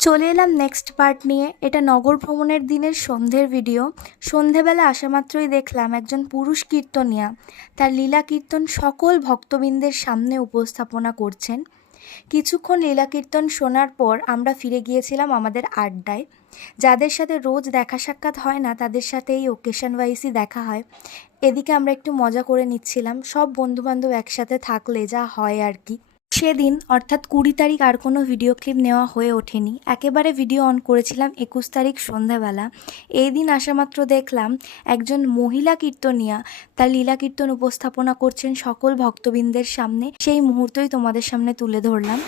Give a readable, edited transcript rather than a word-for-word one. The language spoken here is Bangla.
চলে এলাম নেক্সট পার্ট নিয়ে। এটা নগর ভ্রমণের দিনের সন্ধ্যের ভিডিও। সন্ধেবেলা আসা মাত্রই দেখলাম একজন পুরুষ কীর্তনিয়া তার লীলা কীর্তন সকল ভক্তবৃন্দের সামনে উপস্থাপনা করছেন। কিছুক্ষণ লীলা কীর্তন শোনার পর আমরা ফিরে গিয়েছিলাম আমাদের আড্ডায়। যাদের সাথে রোজ দেখা সাক্ষাৎ হয় না তাদের সাথে এই ওকেশন ওয়াইজই দেখা হয়। এদিকে আমরা একটু মজা করে নিচ্ছিলাম, সব বন্ধুবান্ধব একসাথে থাকলে যা হয় আর কি। সেদিন অর্থাৎ 20 তারিখ আর কোনো ভিডিও ক্লিপ নেওয়া হয়ে ওঠেনি, একেবারে ভিডিও অন করেছিলাম 21 তারিখ সন্ধ্যাবেলা। এই দিন আসা মাত্র দেখলাম একজন মহিলা কীর্তনিয়া তার লীলা কীর্তন উপস্থাপনা করছেন সকল ভক্তবৃন্দের সামনে। সেই মুহূর্তই তোমাদের সামনে তুলে ধরলাম।